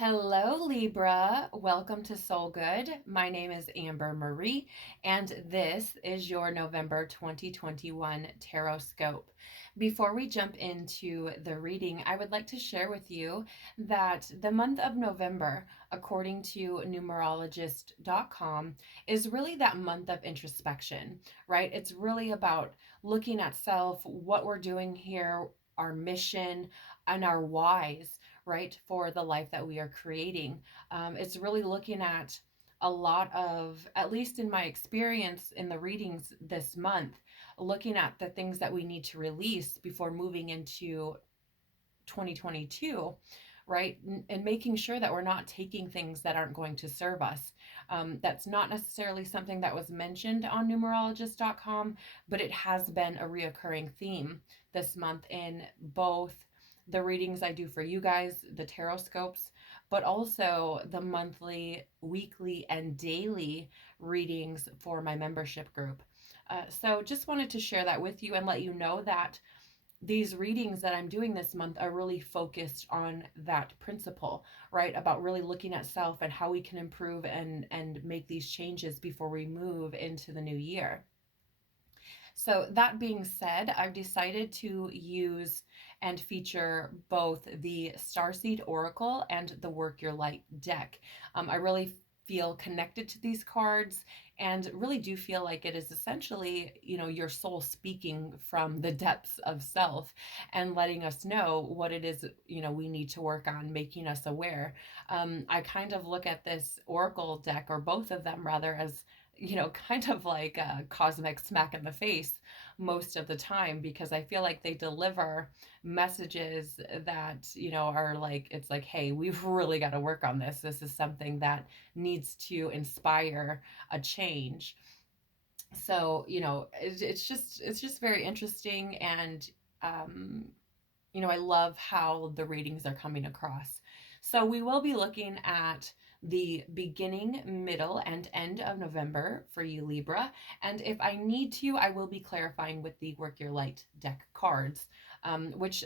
Hello, Libra. Welcome to Soul Good. My name is Amber Marie, and this is your November 2021 Tarotscope. Before we jump into the reading, I would like to share with you that the month of November, according to numerologist.com, is really that month of introspection, right? It's really about looking at self, what we're doing here, our mission, and our whys, right, for the life that we are creating. It's really looking at a lot of, at least in my experience in the readings this month, looking at the things that we need to release before moving into 2022, right? And making sure that we're not taking things that aren't going to serve us. That's not necessarily something that was mentioned on numerologist.com, but it has been a reoccurring theme this month in both the readings I do for you guys, the Tarotscopes, but also the monthly, weekly, and daily readings for my membership group. So just wanted to share that with you and let you know that these readings that I'm doing this month are really focused on that principle, right? About really looking at self and how we can improve and make these changes before we move into the new year. So that being said, I've decided to use and feature both the Starseed Oracle and the Work Your Light deck. I really feel connected to these cards and really do feel like it is essentially, your soul speaking from the depths of self and letting us know what it is, we need to work on, making us aware. I kind of look at this Oracle deck, or both of them rather, as kind of like a cosmic smack in the face most of the time, because I feel like they deliver messages that, are like, it's like, hey, we've really got to work on this. This is something that needs to inspire a change. So, it's just very interesting. And, I love how the readings are coming across. So we will be looking at the beginning, middle, and end of November for you, Libra. And if I need to, I will be clarifying with the Work Your Light deck cards, which,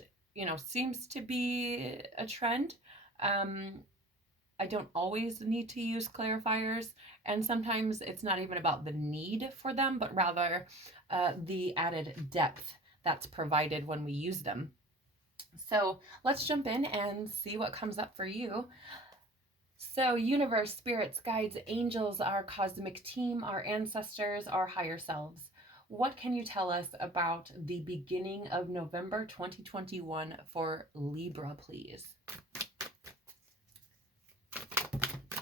seems to be a trend. I don't always need to use clarifiers, and sometimes it's not even about the need for them, but rather the added depth that's provided when we use them. So let's jump in and see what comes up for you. So, universe, spirits, guides, angels, our cosmic team, our ancestors, our higher selves. What can you tell us about the beginning of November 2021 for Libra, please?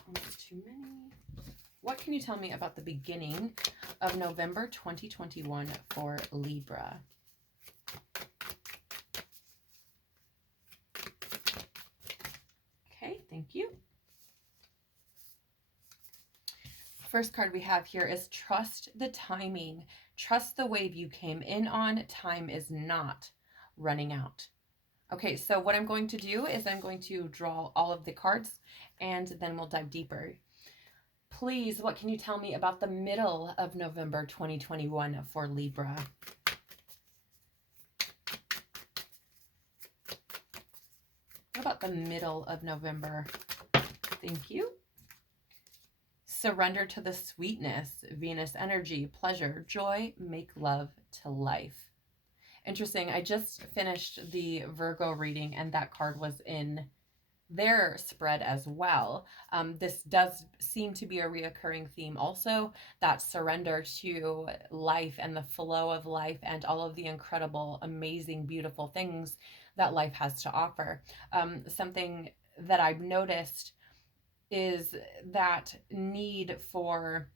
Almost too many. What can you tell me about the beginning of November 2021 for Libra? Okay, thank you. First card we have here is trust the timing. Trust the wave you came in on. Time is not running out. Okay, so what I'm going to do is I'm going to draw all of the cards and then we'll dive deeper. Please, what can you tell me about the middle of November 2021 for Libra? What about the middle of November? Thank you. Surrender to the sweetness, Venus energy, pleasure, joy, make love to life. Interesting. I just finished the Virgo reading and that card was in their spread as well. This does seem to be a reoccurring theme also, that surrender to life and the flow of life and all of the incredible, amazing, beautiful things that life has to offer. Something that I've noticed is that need for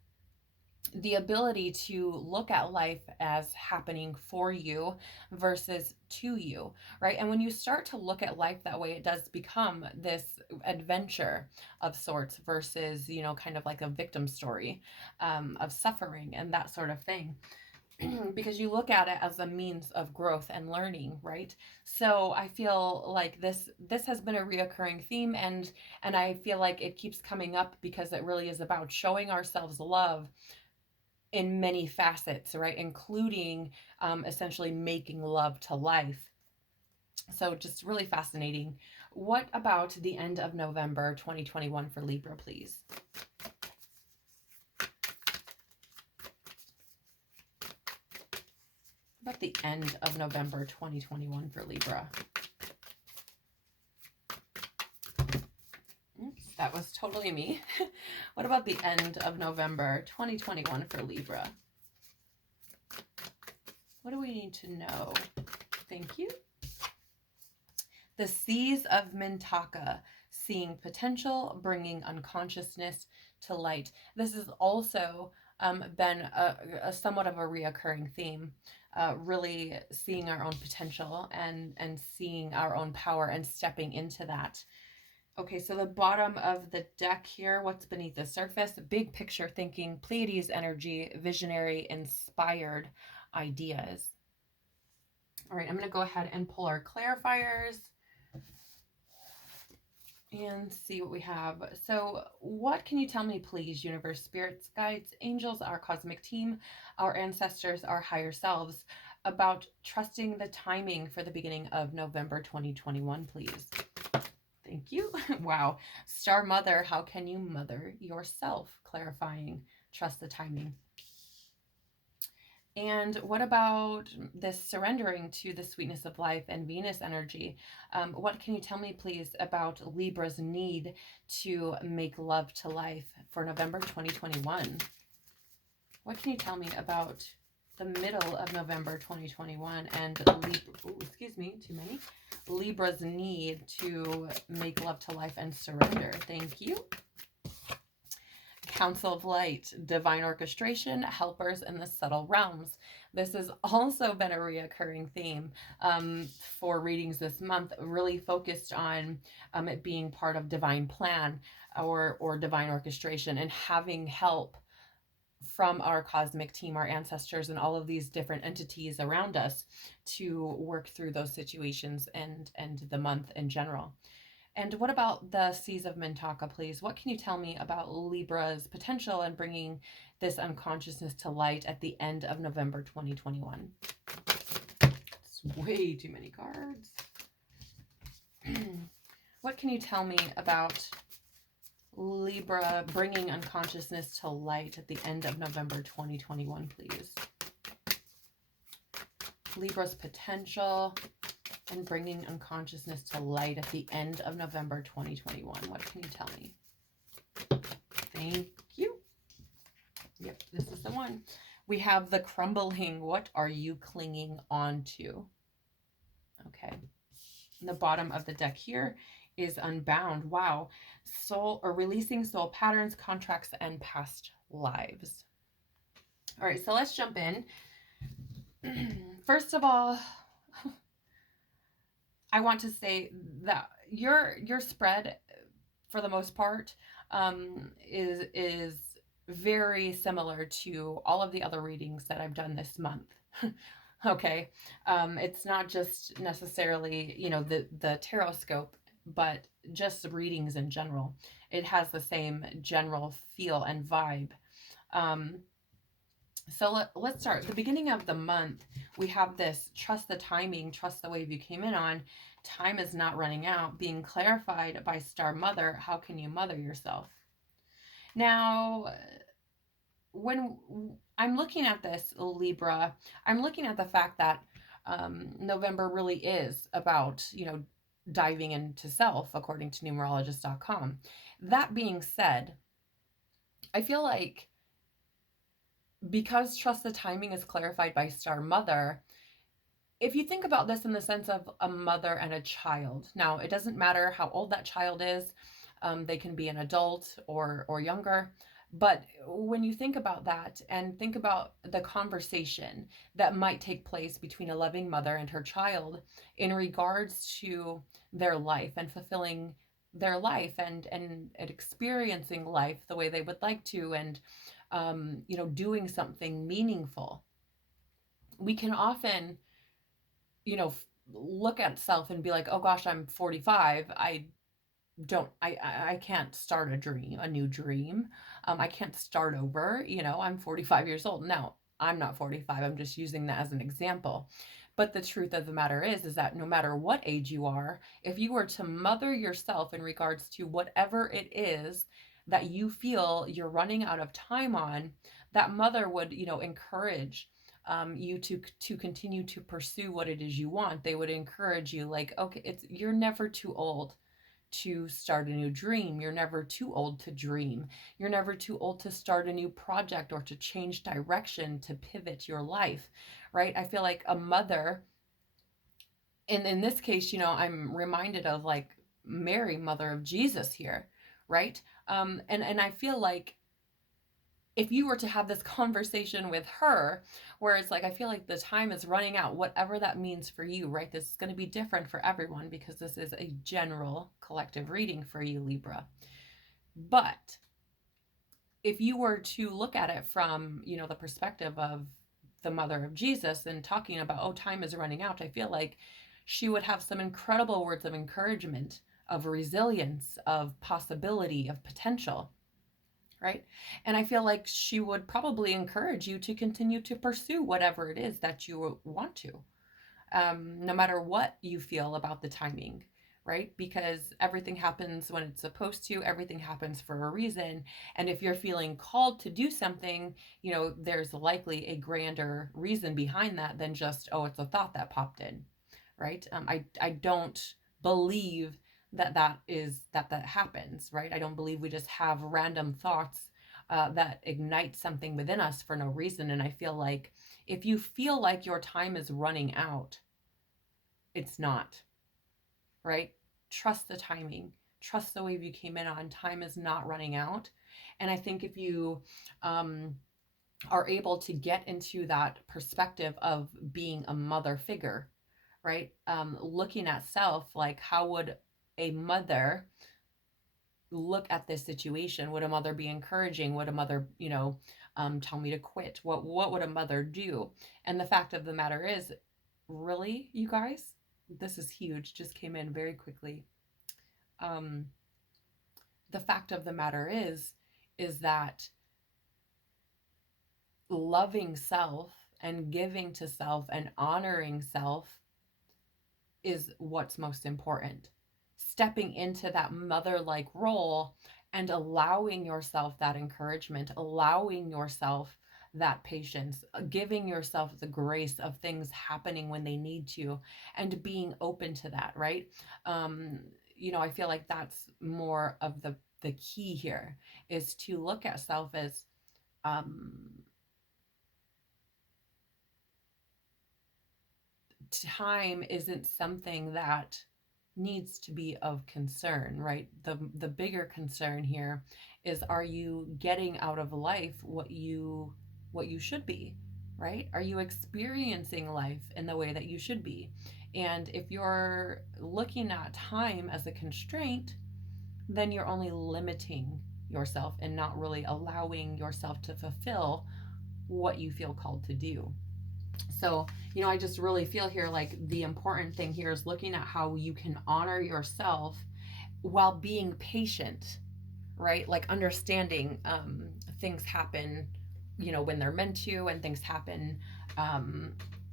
the ability to look at life as happening for you versus to you, right? And when you start to look at life that way, it does become this adventure of sorts versus, kind of like a victim story of suffering and that sort of thing. Because you look at it as a means of growth and learning, right? So I feel like this has been a reoccurring theme, and I feel like it keeps coming up because it really is about showing ourselves love in many facets, right? Including essentially making love to life. So just really fascinating What about the end of November 2021 for Libra, please? About the end of November 2021 for Libra. Oops, that was totally me. What about the end of November 2021 for Libra? What do we need to know? Thank you. The Seas of Mintaka, seeing potential, bringing unconsciousness to light. This has also been a somewhat of a reoccurring theme, really seeing our own potential and seeing our own power and stepping into that. Okay, so the bottom of the deck here, what's beneath the surface? Big picture thinking, Pleiades energy, visionary, inspired ideas. All right, I'm going to go ahead and pull our clarifiers and see what we have. So what can you tell me, please, universe, spirits, guides, angels, our cosmic team, our ancestors, our higher selves, about trusting the timing for the beginning of November 2021, please? Thank you. Wow. Star Mother, how can you mother yourself? Clarifying, trust the timing. And what about this surrendering to the sweetness of life and Venus energy? What can you tell me, please, about Libra's need to make love to life for November 2021? What can you tell me about the middle of November 2021 and Libra's need to make love to life and surrender? Thank you. Council of Light, divine orchestration, helpers in the subtle realms. This has also been a reoccurring theme for readings this month, really focused on it being part of divine plan or divine orchestration and having help from our cosmic team, our ancestors, and all of these different entities around us to work through those situations and the month in general. And what about the Seas of Mintaka, please? What can you tell me about Libra's potential in bringing this unconsciousness to light at the end of November 2021? It's way too many cards. What can you tell me about Libra bringing unconsciousness to light at the end of November 2021, please? Libra's potential and bringing unconsciousness to light at the end of November 2021. What can you tell me? Thank you. Yep, this is the one. We have the crumbling. What are you clinging on to? Okay. And the bottom of the deck here is unbound. Wow. Soul or releasing soul patterns, contracts, and past lives. All right, so let's jump in. First of all, I want to say that your spread, for the most part, is very similar to all of the other readings that I've done this month. Okay, it's not just necessarily the Tarotscope, but just readings in general. It has the same general feel and vibe. So let's start. The beginning of the month, we have this trust the timing, trust the wave you came in on. Time is not running out, being clarified by Star Mother. How can you mother yourself? Now, when I'm looking at this, Libra, I'm looking at the fact that November really is about, diving into self, according to numerologist.com. That being said, I feel like because trust the timing is clarified by Star Mother, if you think about this in the sense of a mother and a child, now it doesn't matter how old that child is, they can be an adult or younger, but when you think about that and think about the conversation that might take place between a loving mother and her child in regards to their life and fulfilling their life and experiencing life the way they would like to, and doing something meaningful, we can often, look at self and be like, oh gosh, I'm 45. I can't start a new dream. I can't start over, I'm 45 years old. Now, I'm not 45. I'm just using that as an example. But the truth of the matter is that no matter what age you are, if you were to mother yourself in regards to whatever it is that you feel you're running out of time on, that mother would, encourage you to continue to pursue what it is you want. They would encourage you, like, okay, you're never too old to start a new dream. You're never too old to dream. You're never too old to start a new project or to change direction, to pivot your life, right? I feel like a mother, and in this case, I'm reminded of like Mary, mother of Jesus here, right? And I feel like if you were to have this conversation with her, where it's like, I feel like the time is running out, whatever that means for you, right? This is going to be different for everyone because this is a general collective reading for you, Libra. But if you were to look at it from, the perspective of the mother of Jesus and talking about, oh, time is running out, I feel like she would have some incredible words of encouragement, of resilience, of possibility, of potential, right? And I feel like she would probably encourage you to continue to pursue whatever it is that you want to, no matter what you feel about the timing, right? Because everything happens when it's supposed to, everything happens for a reason. And if you're feeling called to do something, there's likely a grander reason behind that than just, oh, it's a thought that popped in, right? I don't believe that happens, right? I don't believe we just have random thoughts that ignite something within us for no reason. And I feel like if you feel like your time is running out, it's not, right? Trust the timing. Trust the wave you came in on. Time is not running out. And I think if you are able to get into that perspective of being a mother figure, right? Looking at self, like how would a mother look at this situation? Would a mother be encouraging? Would a mother, tell me to quit? What would a mother do? And the fact of the matter is, really, you guys, this is huge, just came in very quickly. The fact of the matter is that loving self and giving to self and honoring self is what's most important. Stepping into that mother-like role and allowing yourself that encouragement, allowing yourself that patience, giving yourself the grace of things happening when they need to, and being open to that, right? I feel like that's more of the key here, is to look at self as time isn't something that needs to be of concern, right? The bigger concern here is, are you getting out of life what you should be, right? Are you experiencing life in the way that you should be? And if you're looking at time as a constraint, then you're only limiting yourself and not really allowing yourself to fulfill what you feel called to do. So, I just really feel here like the important thing here is looking at how you can honor yourself while being patient, right? Like understanding things happen, when they're meant to, and things happen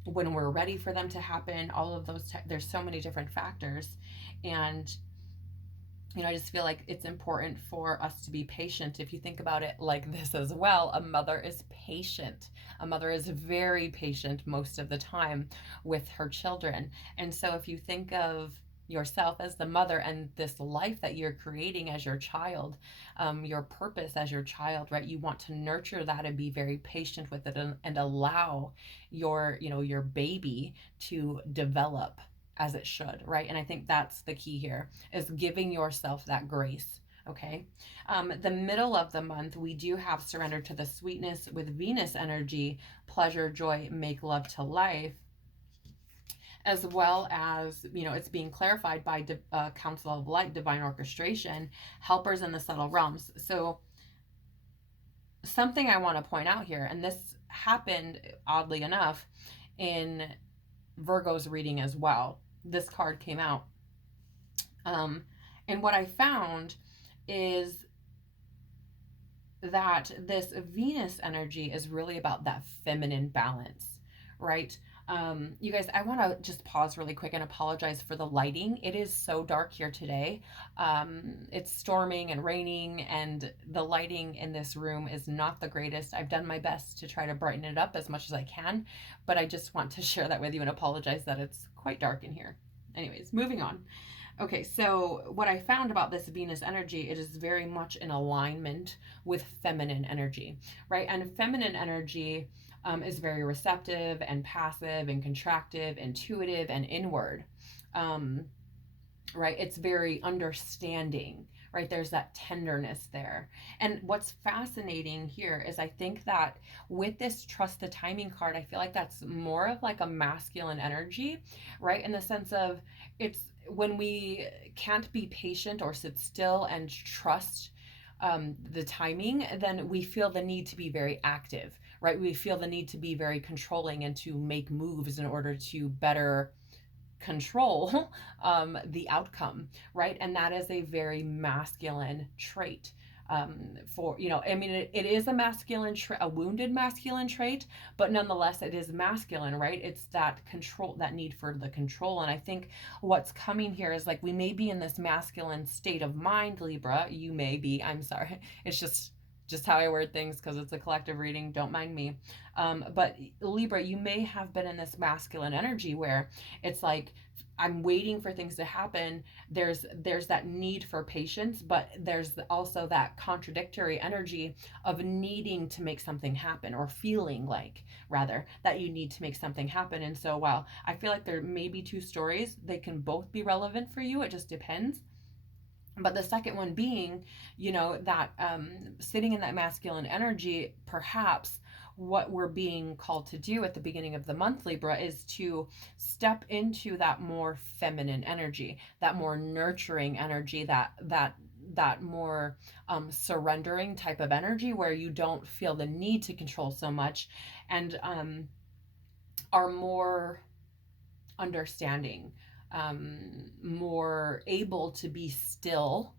when we're ready for them to happen. All of those, there's so many different factors. And I just feel like it's important for us to be patient. If you think about it like this as well, a mother is patient. A mother is very patient most of the time with her children. And so if you think of yourself as the mother and this life that you're creating as your child, your purpose as your child, right? You want to nurture that and be very patient with it, and allow your baby to develop as it should, right? And I think that's the key here, is giving yourself that grace. Okay. The middle of the month, we do have surrender to the sweetness with Venus energy, pleasure, joy, make love to life, as well as, it's being clarified by Council of Light, divine orchestration, helpers in the subtle realms. So something I want to point out here, and this happened, oddly enough, in Virgo's reading as well. This card came out. And what I found is that this Venus energy is really about that feminine balance, right? You guys, I want to just pause really quick and apologize for the lighting. It is so dark here today. It's storming and raining, and the lighting in this room is not the greatest. I've done my best to try to brighten it up as much as I can, but I just want to share that with you and apologize that it's quite dark in here. Anyways, moving on. Okay, so what I found about this Venus energy, it is very much in alignment with feminine energy, right? And feminine energy is very receptive and passive and contractive, intuitive and inward. Um, right? It's very understanding, right? There's that tenderness there. And what's fascinating here is I think that with this trust the timing card, I feel like that's more of like a masculine energy, right? In the sense of it's when we can't be patient or sit still and trust the timing, then we feel the need to be very active, right? We feel the need to be very controlling and to make moves in order to better control the outcome, right? And that is a very masculine trait. For I mean, it is a masculine a wounded masculine trait, but nonetheless, it is masculine, right? It's that control, that need for the control. And I think what's coming here is like we may be in this masculine state of mind, Libra. You may be. I'm sorry. It's just how I word things because it's a collective reading. Don't mind me. But Libra, you may have been in this masculine energy where it's like I'm waiting for things to happen. There's that need for patience, but there's also that contradictory energy of needing to make something happen, or feeling like rather that you need to make something happen. And so while I feel like there may be two stories, they can both be relevant for you. It just depends. But the second one being, that sitting in that masculine energy, perhaps what we're being called to do at the beginning of the month, Libra, is to step into that more feminine energy, that more nurturing energy, that more surrendering type of energy where you don't feel the need to control so much, and are more understanding, more able to be still,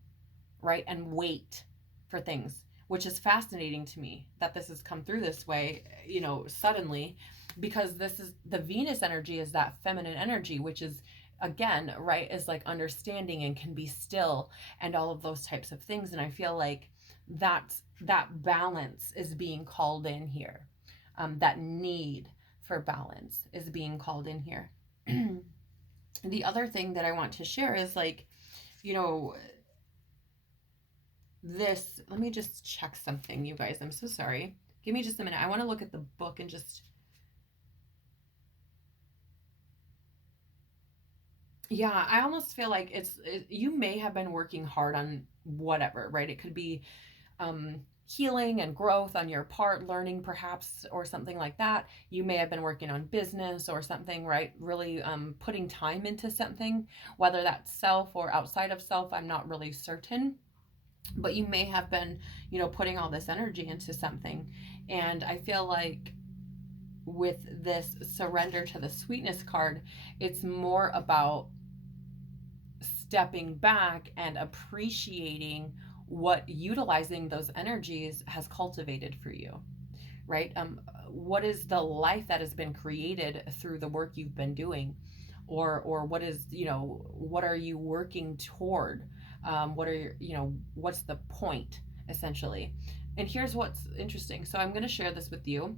right, and wait for things, which is fascinating to me that this has come through this way, suddenly, because this is the Venus energy, is that feminine energy, which is again, right, is like understanding and can be still and all of those types of things. And I feel like that balance is being called in here. That need for balance is being called in here. The other thing that I want to share is like, you know, this, let me just check something, you guys. I'm so sorry. Give me just a minute. I want to look at the book and just, yeah, I almost feel like you may have been working hard on whatever, right? It could be healing and growth on your part, learning perhaps, or something like that. You may have been working on business or something, right? Really putting time into something, whether that's self or outside of self, I'm not really certain. But you may have been, putting all this energy into something. And I feel like with this surrender to the sweetness card, it's more about stepping back and appreciating what utilizing those energies has cultivated for you, right? What is the life that has been created through the work you've been doing, or what is, what are you working toward? What are your, what's the point essentially? And here's what's interesting. So I'm going to share this with you.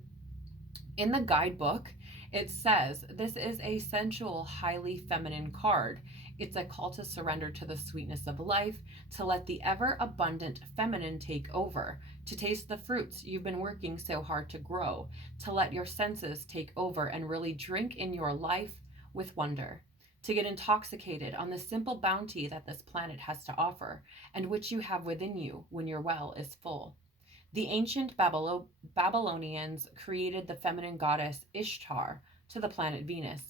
In the guidebook, it says this is a sensual, highly feminine card. It's a call to surrender to the sweetness of life, to let the ever abundant feminine take over, to taste the fruits you've been working so hard to grow, to let your senses take over and really drink in your life with wonder, to get intoxicated on the simple bounty that this planet has to offer, and which you have within you when your well is full. The ancient Babylonians created the feminine goddess Ishtar to the planet Venus,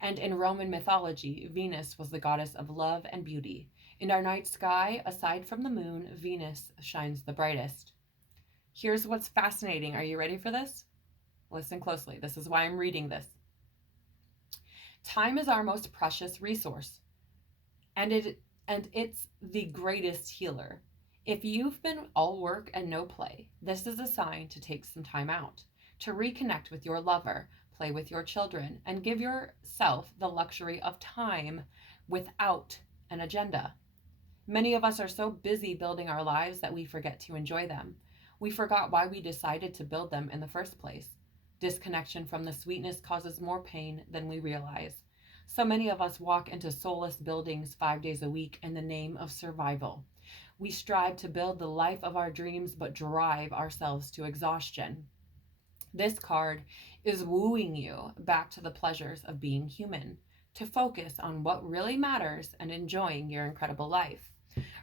and in Roman mythology, Venus was the goddess of love and beauty. In our night sky, aside from the moon, Venus shines the brightest. Here's what's fascinating. Are you ready for this? Listen closely. This is why I'm reading this. Time is our most precious resource, and it's the greatest healer. If you've been all work and no play, this is a sign to take some time out, to reconnect with your lover, play with your children, and give yourself the luxury of time without an agenda. Many of us are so busy building our lives that we forget to enjoy them. We forgot why we decided to build them in the first place. Disconnection from the sweetness causes more pain than we realize. So many of us walk into soulless buildings 5 days a week in the name of survival. We strive to build the life of our dreams, but drive ourselves to exhaustion. This card is wooing you back to the pleasures of being human, to focus on what really matters and enjoying your incredible life.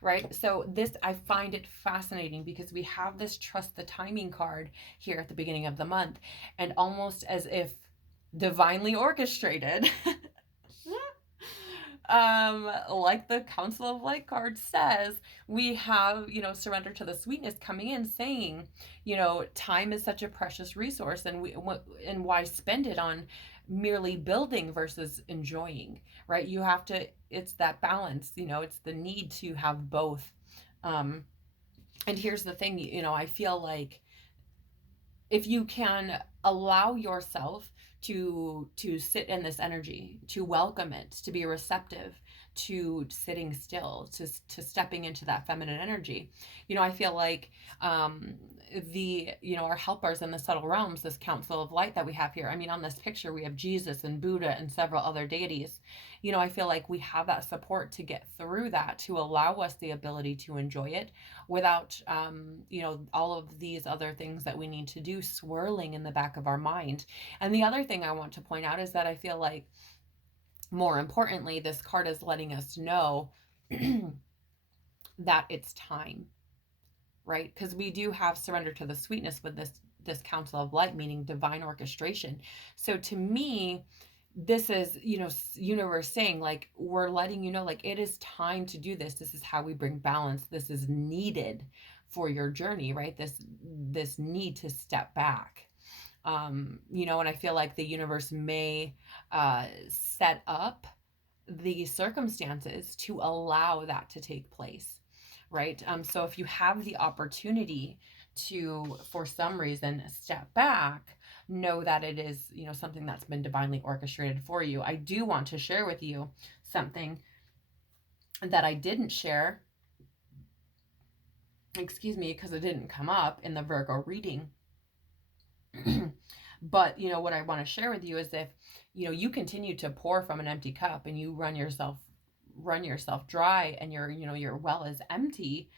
Right? So this, I find it fascinating because we have this trust the timing card here at the beginning of the month, and almost as if divinely orchestrated, like the Council of Light card says, we have, surrender to the sweetness coming in, saying, time is such a precious resource, and why spend it on merely building versus enjoying, right? You have to, it's that balance, it's the need to have both. And here's the thing, I feel like if you can allow yourself to sit in this energy, to welcome it, to be receptive, to sitting still, to stepping into that feminine energy, I feel like our helpers in the subtle realms, this Council of Light that we have here, I mean, on this picture we have Jesus and Buddha and several other deities. I feel like we have that support to get through that, to allow us the ability to enjoy it without all of these other things that we need to do swirling in the back of our mind. And the other thing I want to point out is that I feel like, more importantly, this card is letting us know that it's time, right? Because we do have surrender to the sweetness with this Council of Light, meaning divine orchestration. So to me, this is, universe saying, like, we're letting you know, like, it is time to do this. This is how we bring balance. This is needed for your journey, right? This need to step back. And I feel like the universe may set up the circumstances to allow that to take place, right? So if you have the opportunity to, for some reason, step back, know that it is, something that's been divinely orchestrated for you. I do want to share with you something that I didn't share, because it didn't come up in the Virgo reading. But what I want to share with you is, if you continue to pour from an empty cup and you run yourself dry, and your well is empty.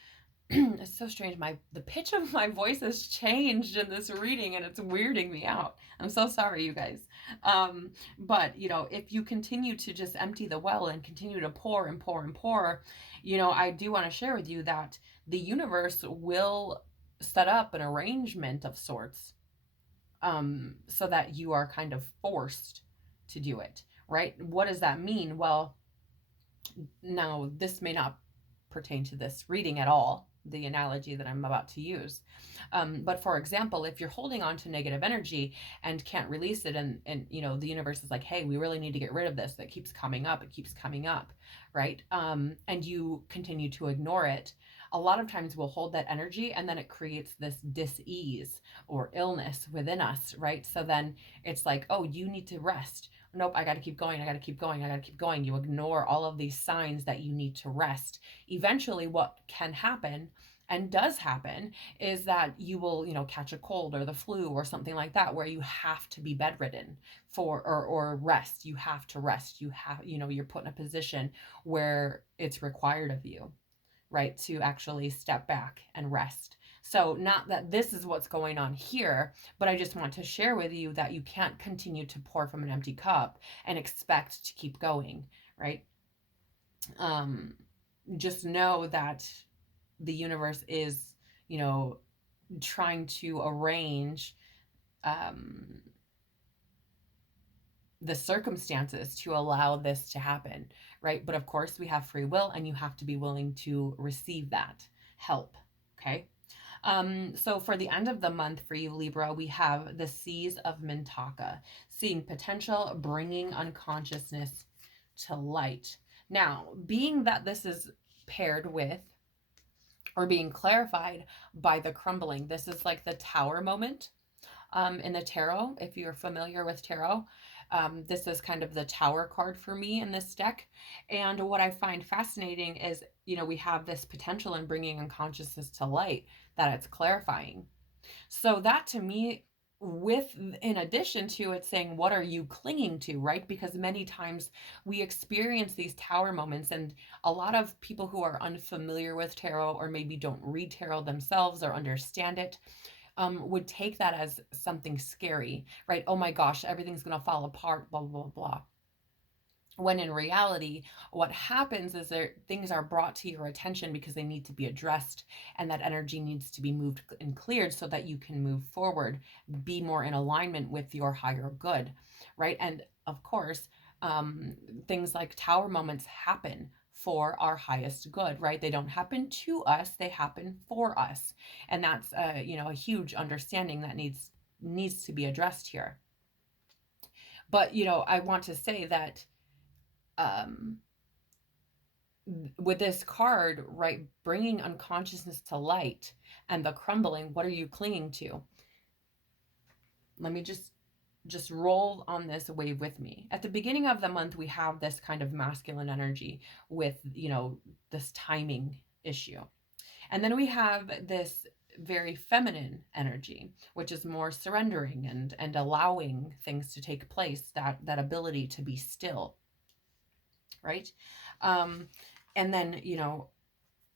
It's so strange, the pitch of my voice has changed in this reading, and it's weirding me out. I'm so sorry, you guys. But if you continue to just empty the well and continue to pour and pour and pour, I do want to share with you that the universe will set up an arrangement of sorts, so that you are kind of forced to do it, right? What does that mean? Well, now this may not pertain to this reading at all, the analogy that I'm about to use. But for example, if you're holding on to negative energy and can't release it, and the universe is like, hey, we really need to get rid of this. That keeps coming up. It keeps coming up, right? And you continue to ignore it. A lot of times we'll hold that energy, and then it creates this dis-ease or illness within us, right? So then it's like, oh, you need to rest. Nope, I got to keep going. I got to keep going. I got to keep going. You ignore all of these signs that you need to rest. Eventually, what can happen, and does happen, is that you will, catch a cold or the flu or something like that, where you have to be bedridden or rest. You have to rest. You're put in a position where it's required of you, right, to actually step back and rest. So not that this is what's going on here, but I just want to share with you that you can't continue to pour from an empty cup and expect to keep going, right? Just know that the universe is, trying to arrange the circumstances to allow this to happen, right? But of course we have free will, and you have to be willing to receive that help, okay? So for the end of the month for you, Libra, we have the Seas of Mintaka, seeing potential, bringing unconsciousness to light. Now, being that this is paired with, or being clarified by the crumbling, this is like the tower moment. in the tarot. If you're familiar with tarot, this is kind of the Tower card for me in this deck. And what I find fascinating is, we have this potential in bringing unconsciousness to light, that it's clarifying. So that to me, in addition to it saying, what are you clinging to, right? Because many times we experience these tower moments, and a lot of people who are unfamiliar with tarot, or maybe don't read tarot themselves or understand it, would take that as something scary, right? Oh my gosh, everything's going to fall apart, blah, blah, blah. When in reality, what happens is things are brought to your attention because they need to be addressed, and that energy needs to be moved and cleared so that you can move forward, be more in alignment with your higher good, right? And of course, things like tower moments happen for our highest good, right? They don't happen to us, they happen for us. And that's a huge understanding that needs to be addressed here. But I want to say that um with this card, right, bringing unconsciousness to light and the crumbling, what are you clinging to? Let me just roll on this wave with me. At the beginning of the month, we have this kind of masculine energy with, this timing issue. And then we have this very feminine energy, which is more surrendering and allowing things to take place, that ability to be still, right? And then,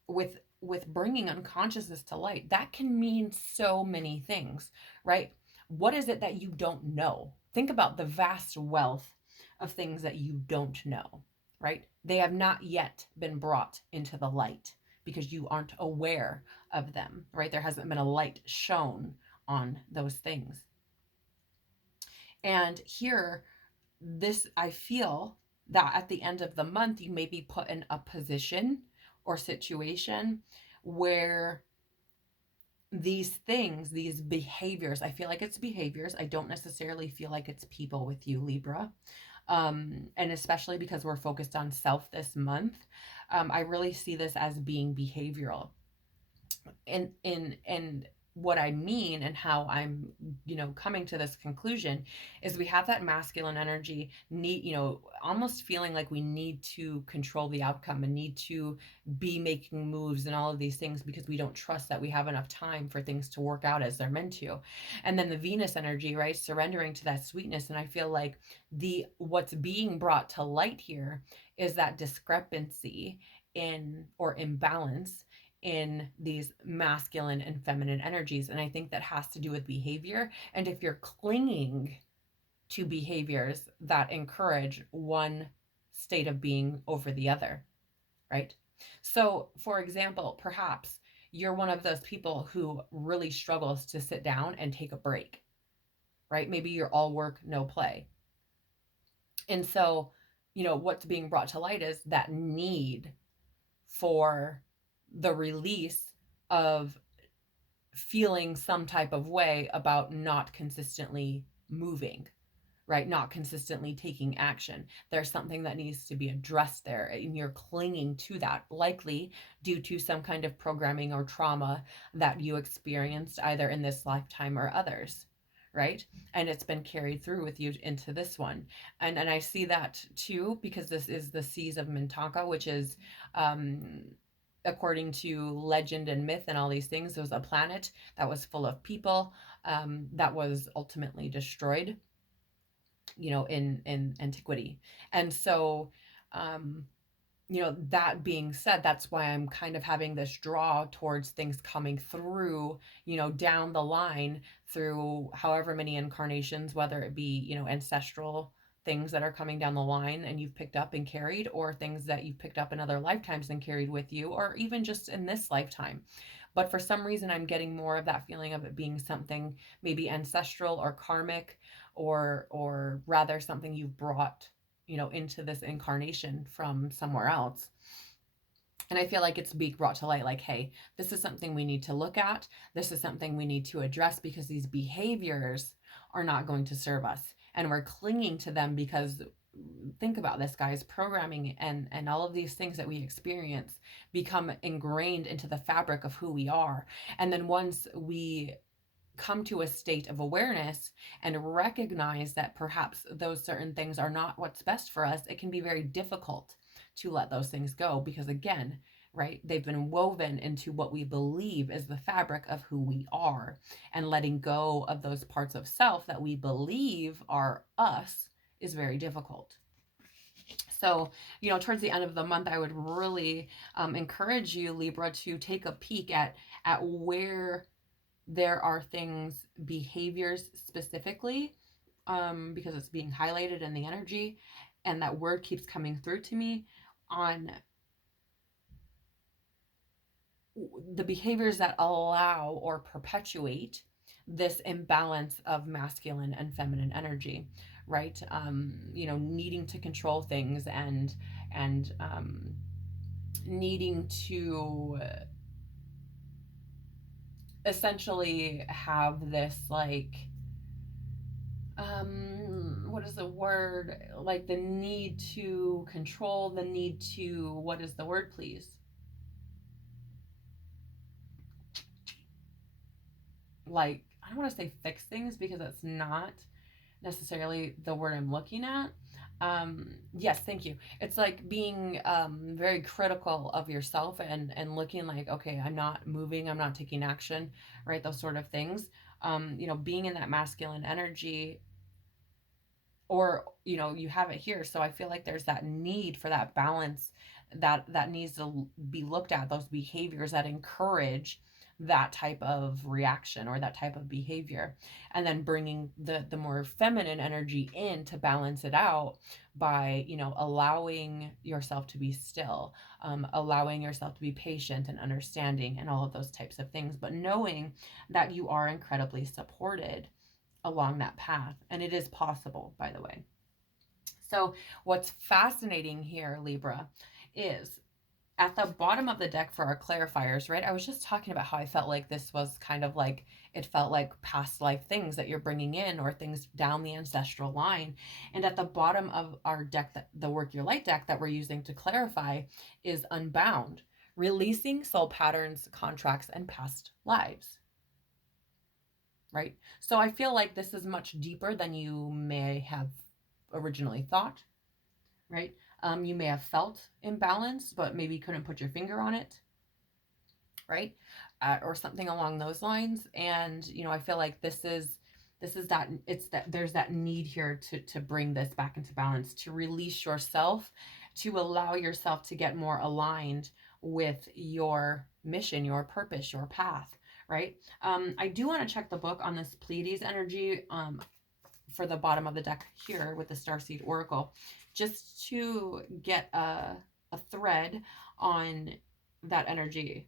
with bringing unconsciousness to light, that can mean so many things, right? What is it that you don't know? Think about the vast wealth of things that you don't know, right? They have not yet been brought into the light because you aren't aware of them, right? There hasn't been a light shown on those things. And here, I feel that at the end of the month, you may be put in a position or situation where these things, these behaviors, I feel like it's behaviors. I don't necessarily feel like it's people with you, Libra. And especially because we're focused on self this month, I really see this as being behavioral. And what I mean and how I'm, coming to this conclusion is we have that masculine energy almost feeling like we need to control the outcome and need to be making moves and all of these things because we don't trust that we have enough time for things to work out as they're meant to. And then the Venus energy, right? Surrendering to that sweetness. And I feel like what's being brought to light here is that discrepancy or imbalance in these masculine and feminine energies. And I think that has to do with behavior. And if you're clinging to behaviors that encourage one state of being over the other, right? So, for example, perhaps you're one of those people who really struggles to sit down and take a break, right? Maybe you're all work, no play. And so, what's being brought to light is that need for the release of feeling some type of way about not consistently moving, right? Not consistently taking action. There's something that needs to be addressed there, and you're clinging to that, likely due to some kind of programming or trauma that you experienced either in this lifetime or others, right? And it's been carried through with you into this one. And I see that too, because this is the Seas of Mintanka, which is according to legend and myth and all these things, there was a planet that was full of people that was ultimately destroyed, in antiquity. And so, that being said, that's why I'm kind of having this draw towards things coming through, down the line through however many incarnations, whether it be, ancestral things that are coming down the line and you've picked up and carried, or things that you've picked up in other lifetimes and carried with you, or even just in this lifetime. But for some reason, I'm getting more of that feeling of it being something maybe ancestral or karmic, or rather something you've brought, into this incarnation from somewhere else. And I feel like it's being brought to light, like, hey, this is something we need to look at. This is something we need to address because these behaviors are not going to serve us. And we're clinging to them because, think about this, guys, programming and all of these things that we experience become ingrained into the fabric of who we are. And then once we come to a state of awareness and recognize that perhaps those certain things are not what's best for us, it can be very difficult to let those things go because, again, right, they've been woven into what we believe is the fabric of who we are. And letting go of those parts of self that we believe are us is very difficult. So, towards the end of the month, I would really encourage you, Libra, to take a peek at where there are things, behaviors specifically, because it's being highlighted in the energy, and that word keeps coming through to me on the behaviors that allow or perpetuate this imbalance of masculine and feminine energy, right? Needing to control things and needing to essentially have this like what is the word, like the need to control, the need to, what is the word, please? Like, I don't want to say fix things because that's not necessarily the word I'm looking at. Yes, thank you. It's like being very critical of yourself and looking like, okay, I'm not moving, I'm not taking action, right? Those sort of things. Being in that masculine energy, or you have it here, so I feel like there's that need for that balance that needs to be looked at, those behaviors that encourage that type of reaction or that type of behavior, and then bringing the more feminine energy in to balance it out by allowing yourself to be still, allowing yourself to be patient and understanding and all of those types of things, but knowing that you are incredibly supported along that path. And it is possible, by the way. So what's fascinating here, Libra, is at the bottom of the deck for our clarifiers, right? I was just talking about how I felt like this was kind of like, it felt like past life things that you're bringing in or things down the ancestral line. And at the bottom of our deck, the Work Your Light deck that we're using to clarify, is Unbound, releasing soul patterns, contracts, and past lives. Right? So I feel like this is much deeper than you may have originally thought, right? You may have felt imbalanced, but maybe couldn't put your finger on it, right? Or something along those lines. And, I feel like this is that, it's that there's that need here to bring this back into balance, to release yourself, to allow yourself to get more aligned with your mission, your purpose, your path, right? I do want to check the book on this Pleiades energy for the bottom of the deck here with the Starseed Oracle, just to get a thread on that energy.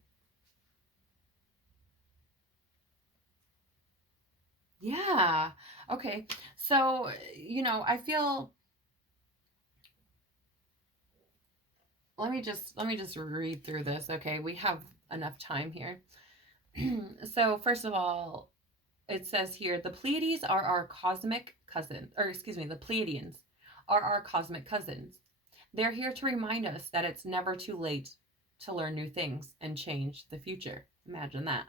Yeah. Okay. So, I feel, let me just read through this. Okay. We have enough time here. So, first of all, it says here, the Pleiades are our cosmic cousins, or excuse me, the Pleiadians are our cosmic cousins. They're here to remind us that it's never too late to learn new things and change the future. Imagine that.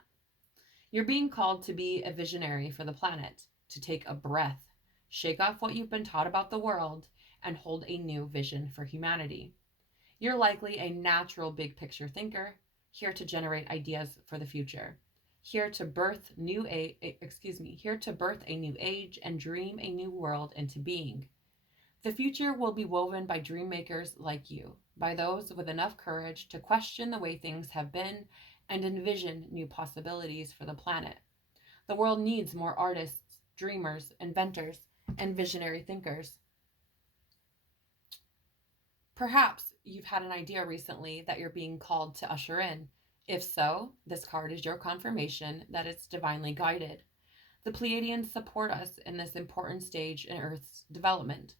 You're being called to be a visionary for the planet, to take a breath, shake off what you've been taught about the world, and hold a new vision for humanity. You're likely a natural big picture thinker, here to generate ideas for the future, here to birth here to birth a new age and dream a new world into being. The future will be woven by dream makers like you, by those with enough courage to question the way things have been and envision new possibilities for the planet. The world needs more artists, dreamers, inventors, and visionary thinkers. Perhaps you've had an idea recently that you're being called to usher in. If so, this card is your confirmation that it's divinely guided. The Pleiadians support us in this important stage in Earth's development.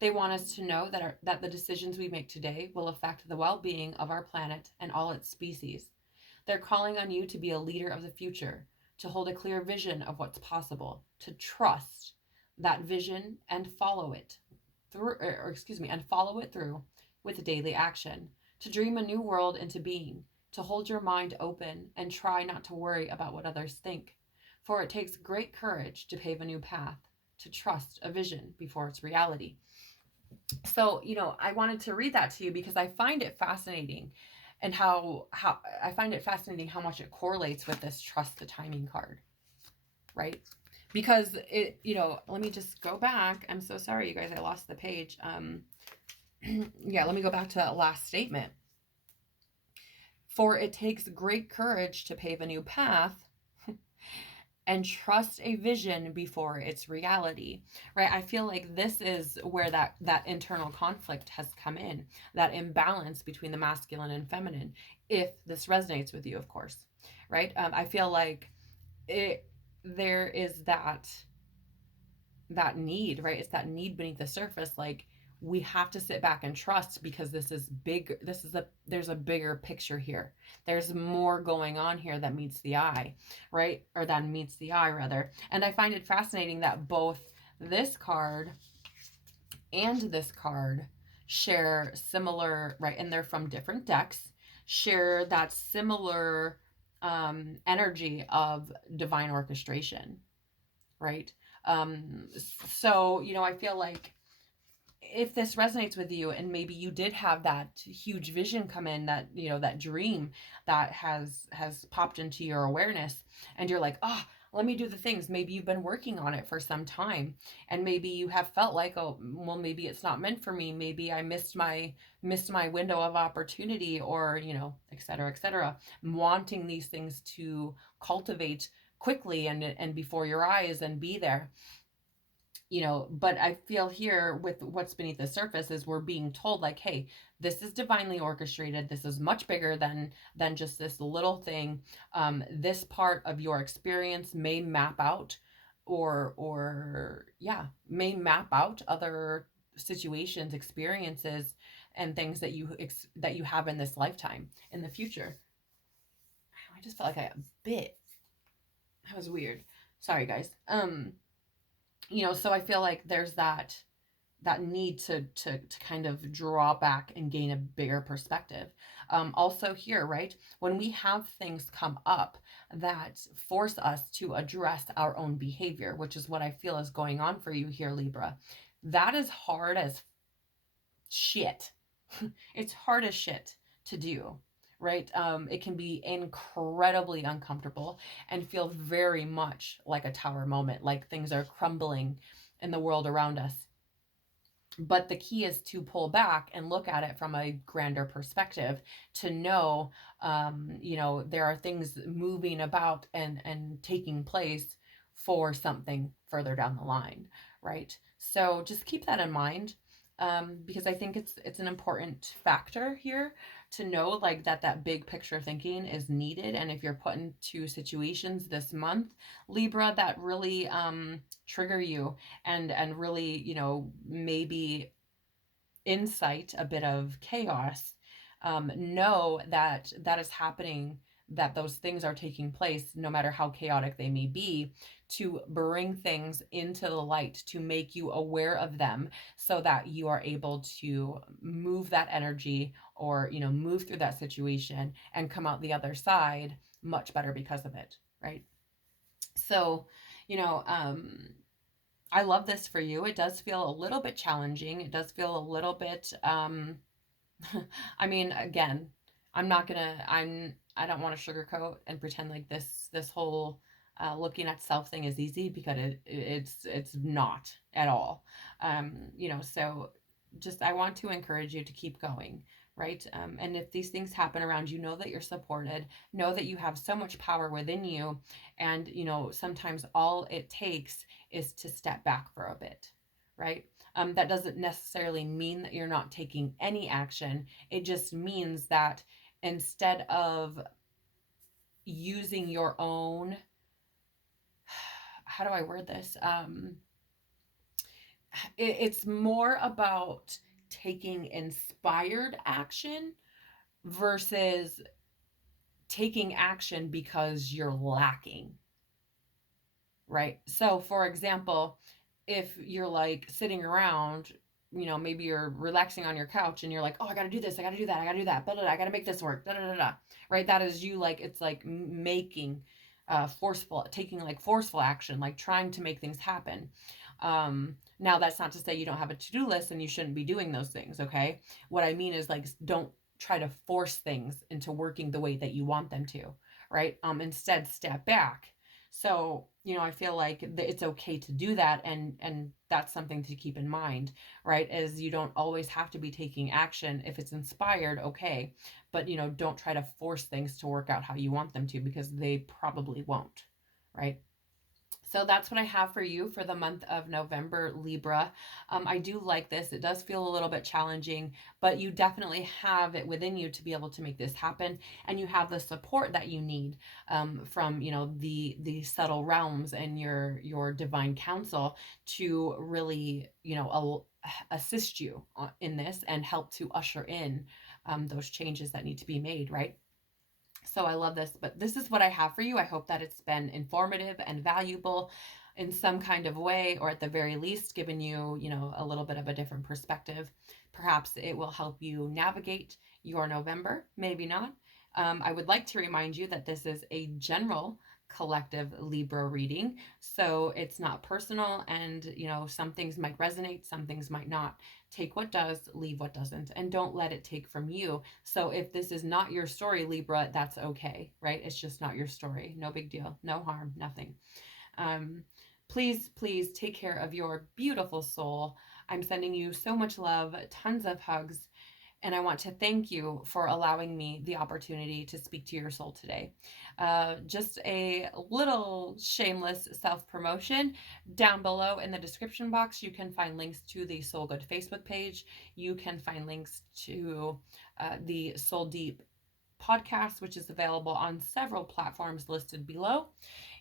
They want us to know that the decisions we make today will affect the well-being of our planet and all its species. They're calling on you to be a leader of the future, to hold a clear vision of what's possible, to trust that vision and follow it through with daily action, to dream a new world into being, to hold your mind open and try not to worry about what others think. For it takes great courage to pave a new path, to trust a vision before it's reality. So, I wanted to read that to you because I find it fascinating, and how I find it fascinating how much it correlates with this trust the timing card, right? Because let me just go back. I'm so sorry, you guys, I lost the page. Yeah, let me go back to that last statement. For it takes great courage to pave a new path and trust a vision before it's reality, right? I feel like this is where that internal conflict has come in, that imbalance between the masculine and feminine, if this resonates with you, of course, right? I feel like there is that need, right? It's that need beneath the surface. Like, we have to sit back and trust, because this is big. There's a bigger picture here. There's more going on here that meets the eye, right? Or that meets the eye, rather. And I find it fascinating that both this card and this card share similar, right? And they're from different decks, share that similar energy of divine orchestration, right? So, I feel like if this resonates with you, and maybe you did have that huge vision come in, that, that dream that has popped into your awareness, and you're like, oh, let me do the things. Maybe you've been working on it for some time, and maybe you have felt like, oh, well, maybe it's not meant for me. Maybe I missed my window of opportunity, or, et cetera, et cetera. Wanting these things to cultivate quickly and before your eyes and be there. But I feel here with what's beneath the surface is we're being told, like, hey, this is divinely orchestrated. This is much bigger than just this little thing. This part of your experience may map out, or yeah, may map out other situations, experiences, and things that you have in this lifetime, in the future. I just felt like I got bit. That was weird. Sorry, guys. So I feel like there's that need to kind of draw back and gain a bigger perspective. Also here, right, when we have things come up that force us to address our own behavior, which is what I feel is going on for you here, Libra, that is hard as shit. It's hard as shit to do, right? It can be incredibly uncomfortable and feel very much like a tower moment, like things are crumbling in the world around us. But the key is to pull back and look at it from a grander perspective, to know, there are things moving about and taking place for something further down the line, right? So just keep that in mind, because I think it's an important factor here to know, like, that big picture thinking is needed. And if you're put into situations this month, Libra, that really trigger you and really, maybe incite a bit of chaos, know that is happening, that those things are taking place, no matter how chaotic they may be, to bring things into the light, to make you aware of them, so that you are able to move that energy, or, move through that situation and come out the other side much better because of it, right? So, I love this for you. It does feel a little bit challenging. It does feel a little bit, I mean, again, I don't want to sugarcoat and pretend like this whole looking at self thing is easy, because it's not at all. So just, I want to encourage you to keep going, right? And if these things happen around you, know that you're supported, know that you have so much power within you. And, sometimes all it takes is to step back for a bit, right? That doesn't necessarily mean that you're not taking any action. It just means that instead of using your own, how do I word this? It's more about taking inspired action versus taking action because you're lacking, right? So, for example, if you're like sitting around, maybe you're relaxing on your couch and you're like, oh, I got to do this, I got to do that, I got to do that, blah, blah, blah, I got to make this work, da, da, da, da, right? That is you, like, it's like making taking like forceful action, like trying to make things happen. Now that's not to say you don't have a to-do list and you shouldn't be doing those things, okay? What I mean is like don't try to force things into working the way that you want them to, right? Instead step back. So, I feel like it's okay to do that, and that's something to keep in mind, right? Is you don't always have to be taking action. If it's inspired, okay, but don't try to force things to work out how you want them to, because they probably won't, right? So that's what I have for you for the month of November, Libra. I do like this. It does feel a little bit challenging, but you definitely have it within you to be able to make this happen, and you have the support that you need from the subtle realms and your divine counsel to really assist you in this and help to usher in those changes that need to be made, right? So I love this, but this is what I have for you. I hope that it's been informative and valuable in some kind of way, or at the very least, given you, a little bit of a different perspective. Perhaps it will help you navigate your November, maybe not. I would like to remind you that this is a general collective Libra reading, so it's not personal, and some things might resonate, some things might not. Take what does, leave what doesn't, and don't let it take from you. So if this is not your story, Libra, that's okay, right? It's just not your story. No big deal, no harm, nothing. Please, please take care of your beautiful soul. I'm sending you so much love, tons of hugs, and I want to thank you for allowing me the opportunity to speak to your soul today. Just a little shameless self-promotion. Down below in the description box, you can find links to the Soul Good Facebook page. You can find links to the Soul Deep podcast, which is available on several platforms listed below.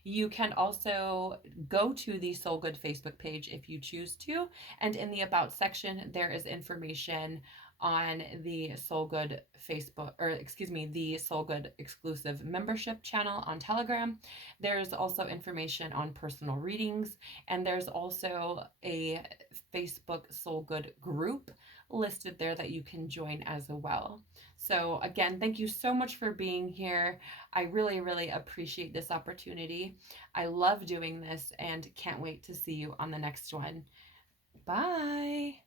You can also go to the Soul Good Facebook page if you choose to, and in the About section, there is information on the Soul Good the Soul Good exclusive membership channel on Telegram. There's also information on personal readings, and there's also a Facebook Soul Good group listed there that you can join as well. So again, thank you so much for being here. I really, really appreciate this opportunity. I love doing this and can't wait to see you on the next one. Bye.